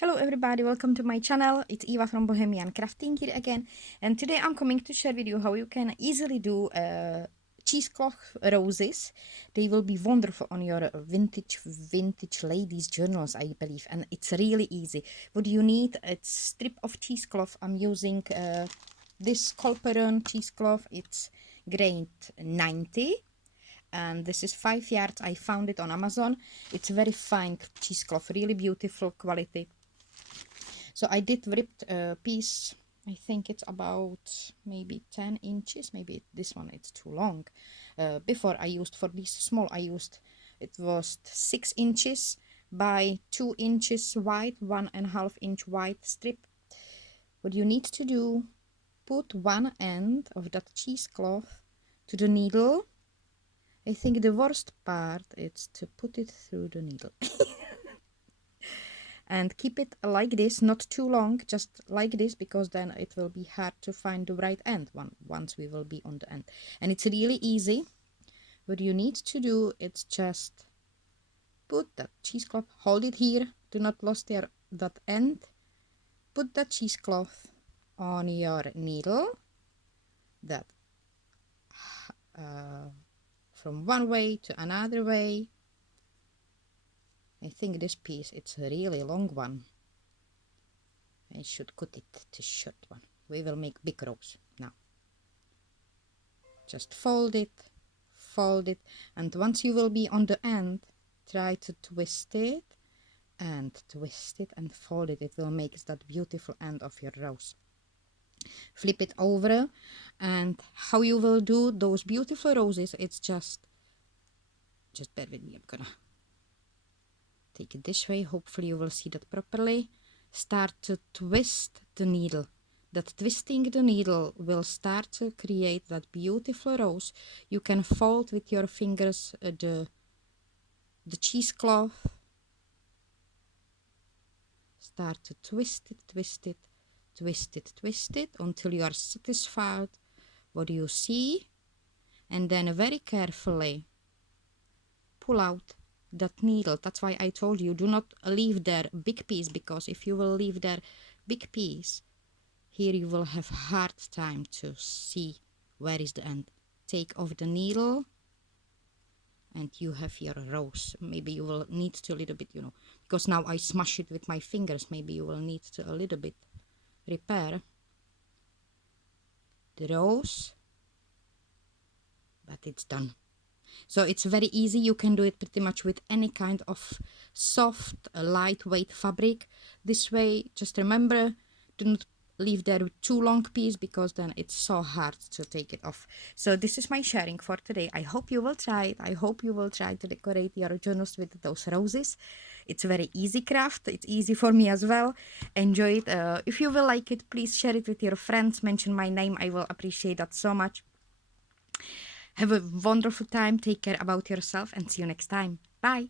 Hello everybody, welcome to my channel. It's Eva from Bohemian Crafting here again, and today I'm coming to share with you how you can easily do cheesecloth roses. They will be wonderful on your vintage ladies journals, I believe, and it's really easy. What you need, it's strip of cheesecloth. I'm using this Colperon cheesecloth. It's grade 90. And this is 5 yards. I found it on Amazon. It's very fine cheesecloth, really beautiful quality. So I did ripped a piece. I think it's about maybe 10 inches. Maybe this one it's too long. Before I used for this small, it was 6 inches by 2 inches wide, 1.5 inch wide strip. What you need to do, put one end of that cheesecloth to the needle. I think the worst part is to put it through the needle. And keep it like this, not too long, just like this, because then it will be hard to find the right end once we will be on the end. And it's really easy. What you need to do is just put that cheesecloth, hold it here, do not lose that end, put that cheesecloth on your needle, that from one way to another way. I think this piece, it's a really long one. I should cut it to short one. We will make big rows now. Just fold it, and once you will be on the end, try to twist it and fold it. It will make that beautiful end of your rose. Flip it over, and how you will do those beautiful roses, it's just bear with me. I'm gonna take it this way. Hopefully you will see that properly. Start to twist the needle. That twisting the needle will start to create that beautiful rose. You can fold with your fingers the cheesecloth. Start to twist it until you are satisfied what you see, and then very carefully pull out that needle. That's why I told you, do not leave there big piece, because if you will leave there big piece, here you will have hard time to see where is the end. Take off the needle and you have your rose. Maybe you will need to a little bit, because now I smash it with my fingers, maybe you will need to a little bit repair the rose, but it's done. So it's very easy. You can do it pretty much with any kind of soft, lightweight fabric. This way, just remember, do not leave there too long piece, because then it's so hard to take it off. So this is my sharing for today. I hope you will try it. I hope you will try to decorate your journals with those roses. It's a very easy craft. It's easy for me as well. Enjoy it. If you will like it, please share it with your friends. Mention my name. I will appreciate that so much. Have a wonderful time. Take care about yourself and see you next time. Bye.